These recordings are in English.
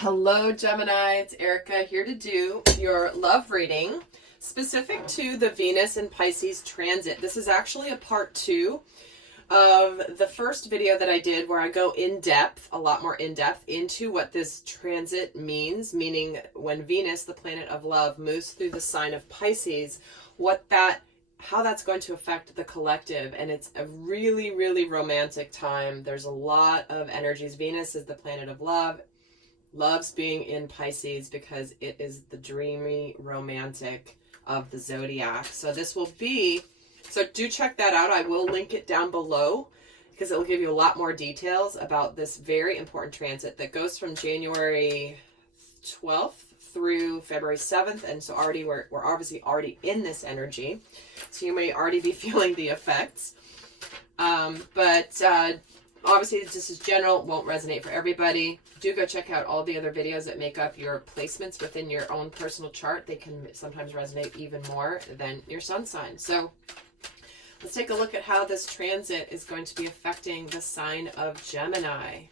Hello, Gemini. It's Erika here to do your love reading specific to the Venus and Pisces transit. This is actually a part 2 of the first video that I did where I go in depth, a lot more in depth, into what this transit means, meaning when Venus, the planet of love, moves through the sign of Pisces, how that's going to affect the collective. And it's a really, really romantic time. There's a lot of energies. Venus is the planet of love. Loves being in Pisces because it is the dreamy romantic of the zodiac. So do check that out. I will link it down below because it will give you a lot more details about this very important transit that goes from January 12th through February 7th. And so we're obviously already in this energy. So you may already be feeling the effects. Obviously, this is general, won't resonate for everybody. Do go check out all the other videos that make up your placements within your own personal chart. They can sometimes resonate even more than your sun sign. So let's take a look at how this transit is going to be affecting the sign of Gemini.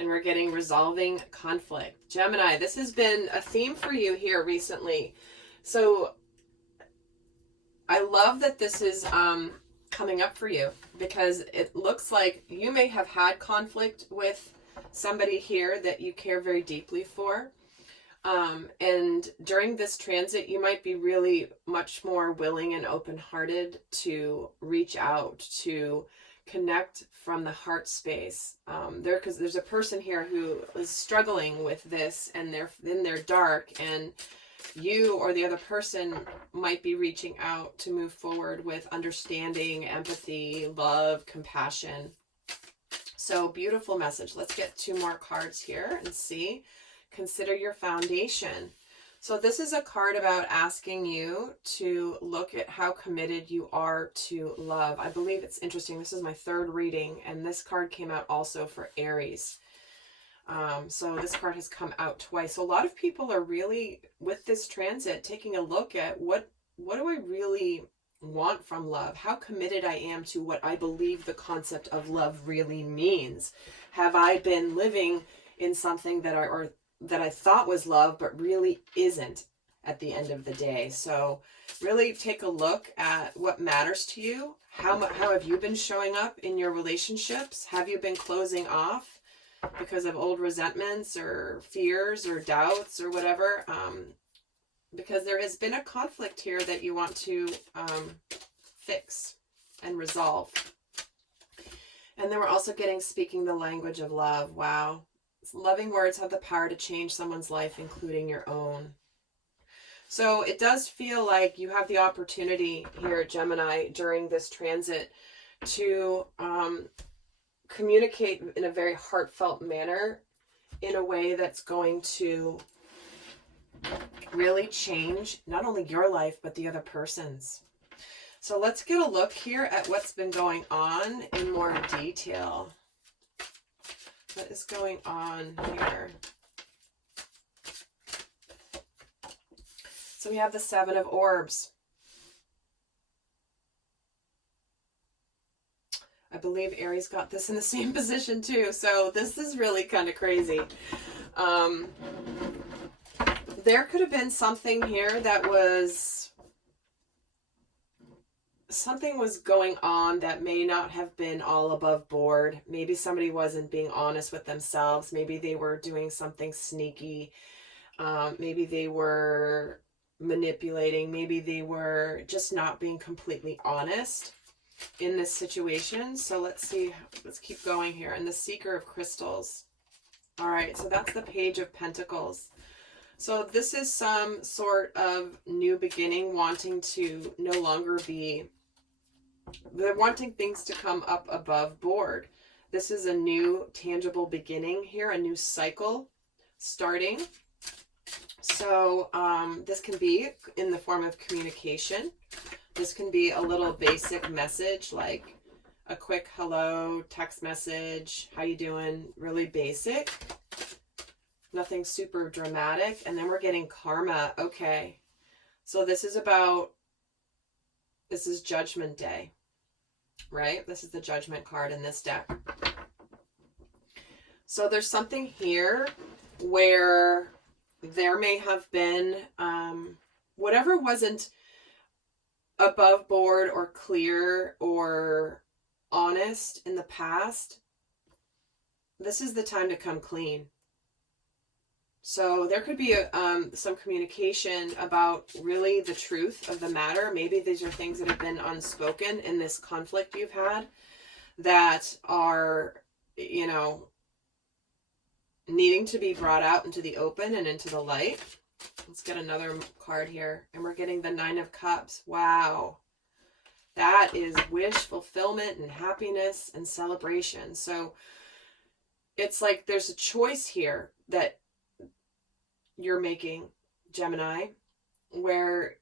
And we're getting resolving conflict. Gemini, this has been a theme for you here recently. So I love that this is coming up for you because it looks like you may have had conflict with somebody here that you care very deeply for. And during this transit, you might be really much more willing and open-hearted to reach out, to connect from the heart space. Because there's a person here who is struggling with this and they're in their dark, and you or the other person might be reaching out to move forward with understanding, empathy, love, compassion. So beautiful message. Let's get 2 more cards here and see. Consider your foundation. So this is a card about asking you to look at how committed you are to love. I believe it's interesting. This is my 3rd reading, and this card came out also for Aries. So this card has come out twice. So a lot of people are really, with this transit, taking a look at what do I really want from love? How committed I am to what I believe the concept of love really means. Have I been living in something that I thought was love, but really isn't at the end of the day? So really take a look at what matters to you. How have you been showing up in your relationships? Have you been closing off because of old resentments or fears or doubts or whatever? Because there has been a conflict here that you want to fix and resolve. And then we're also getting speaking the language of love. Wow. Loving words have the power to change someone's life, including your own. So it does feel like you have the opportunity here, Gemini, during this transit to communicate in a very heartfelt manner, in a way that's going to really change not only your life, but the other person's. So let's get a look here at what's been going on in more detail. What is going on here? So we have the 7 of Orbs. I believe Aries got this in the same position too. So this is really kind of crazy. There could have been something here that was going on that may not have been all above board. Maybe somebody wasn't being honest with themselves. Maybe they were doing something sneaky. Maybe they were manipulating. Maybe they were just not being completely honest in this situation. So let's see. Let's keep going here. And the Seeker of Crystals. All right. So that's the Page of Pentacles. So this is some sort of new beginning, wanting to no longer be, they're wanting things to come up above board. This is a new tangible beginning here, a new cycle starting. So this can be in the form of communication. This can be a little basic message, like a quick hello, text message, how you doing, really basic. Nothing super dramatic. And then we're getting karma. Okay. So this is Judgment Day, right? This is the Judgment card in this deck. So there's something here where there may have been whatever wasn't above board or clear or honest in the past. This is the time to come clean. So there could be some communication about really the truth of the matter. Maybe these are things that have been unspoken in this conflict you've had that are, you know, needing to be brought out into the open and into the light. Let's get another card here. And we're getting the Nine of Cups. Wow. That is wish fulfillment and happiness and celebration. So it's like there's a choice here that you're making, Gemini, where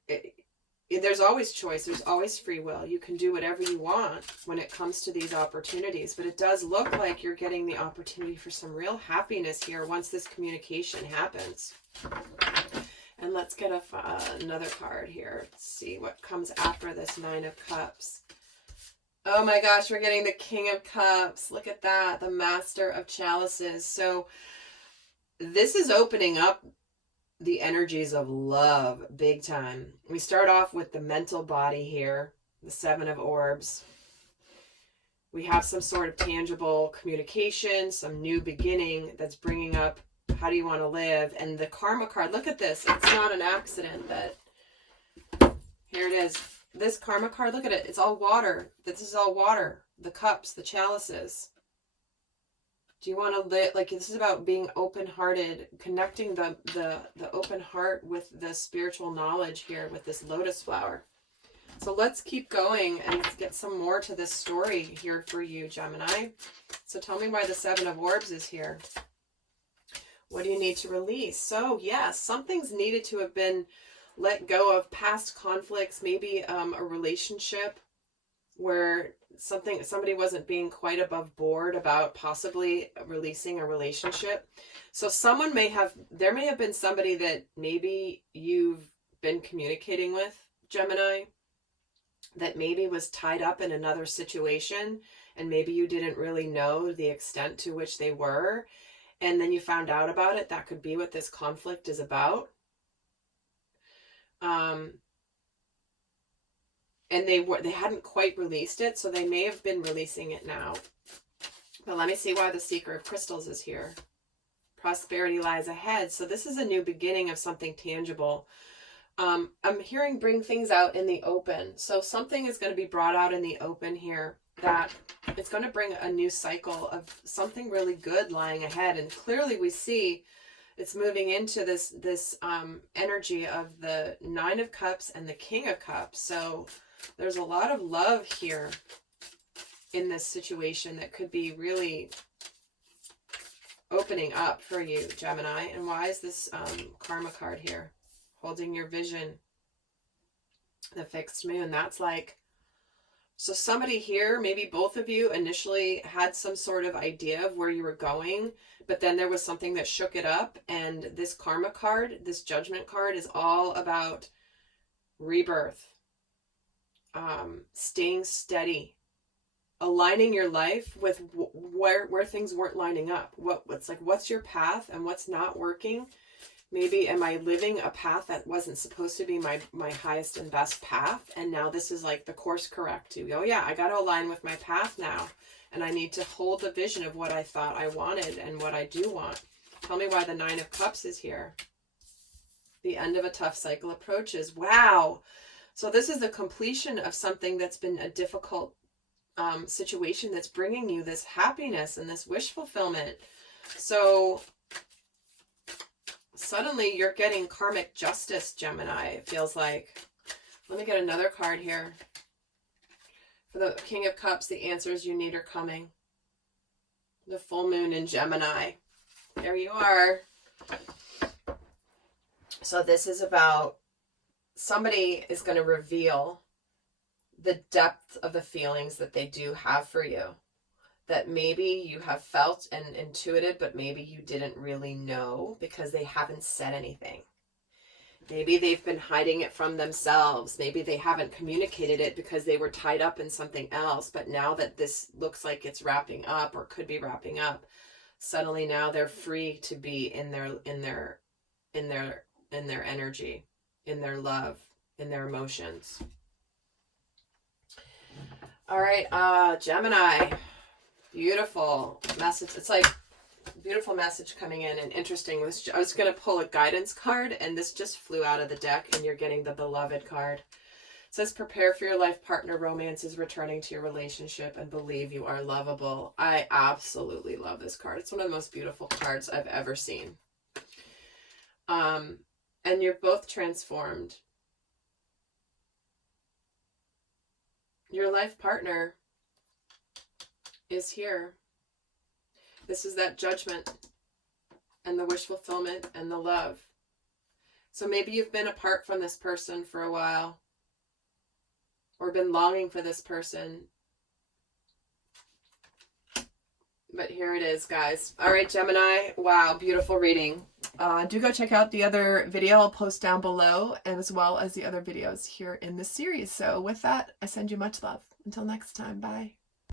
there's always choice. There's always free will. You can do whatever you want when it comes to these opportunities. But it does look like you're getting the opportunity for some real happiness here once this communication happens. And let's get another card here. Let's see what comes after this Nine of Cups. Oh my gosh, we're getting the King of Cups. Look at that, the Master of Chalices. So this is opening up the energies of love big time. We start off with the mental body here, the Seven of Orbs. We have some sort of tangible communication, some new beginning that's bringing up how do you want to live. And the Karma card, look at this. It's not an accident that, here it is. This Karma card, look at it. It's all water. This is all water. The cups, the chalices. Do you want to live, like, this is about being open-hearted, connecting the open heart with the spiritual knowledge here with this lotus flower. So let's keep going and get some more to this story here for you, Gemini. So tell me why the Seven of Orbs is here. What do you need to release? So yes, something's needed to have been let go of, past conflicts, maybe a relationship where somebody wasn't being quite above board about possibly releasing a relationship. So there may have been somebody that maybe you've been communicating with, Gemini, that maybe was tied up in another situation, and maybe you didn't really know the extent to which they were, and then you found out about it. That could be what this conflict is about. And they hadn't quite released it, so they may have been releasing it now. But let me see why the Seeker of Crystals is here. Prosperity lies ahead. So this is a new beginning of something tangible. I'm hearing bring things out in the open. So something is going to be brought out in the open here that it's going to bring a new cycle of something really good lying ahead. And clearly we see it's moving into this energy of the Nine of Cups and the King of Cups. So there's a lot of love here in this situation that could be really opening up for you, Gemini. And why is this Karma card here? Holding your vision. The fixed moon. That's like, so somebody here, maybe both of you initially had some sort of idea of where you were going, but then there was something that shook it up. And this Karma card, this Judgment card, is all about rebirth. Staying steady, aligning your life with where things weren't lining up. What's your path and what's not working? Maybe am I living a path that wasn't supposed to be my highest and best path, and now this is like the course correct to go, yeah, I got to align with my path now, and I need to hold the vision of what I thought I wanted and what I do want. Tell me why the Nine of Cups is here. The end of a tough cycle approaches. Wow. So this is the completion of something that's been a difficult situation that's bringing you this happiness and this wish fulfillment. So suddenly you're getting karmic justice, Gemini, it feels like. Let me get another card here. For the King of Cups, the answers you need are coming. The full moon in Gemini. There you are. So this is about somebody is going to reveal the depth of the feelings that they do have for you, that maybe you have felt and intuited, but maybe you didn't really know because they haven't said anything. Maybe they've been hiding it from themselves. Maybe they haven't communicated it because they were tied up in something else. But now that this looks like it's wrapping up or could be wrapping up, suddenly now they're free to be in their energy, in their love, in their emotions. All right, Gemini, beautiful message. It's like beautiful message coming in, and interesting. I was going to pull a guidance card, and this just flew out of the deck, and you're getting the Beloved card. It says, prepare for your life partner. Romance is returning to your relationship, and believe you are lovable. I absolutely love this card. It's one of the most beautiful cards I've ever seen. And you're both transformed. Your life partner is here. This is that judgment and the wish fulfillment and the love. So maybe you've been apart from this person for a while, or been longing for this person. But here it is, guys. All right, Gemini. Wow, beautiful reading. Do go check out the other video I'll post down below, and as well as the other videos here in this series. So with that, I send you much love. Until next time, bye.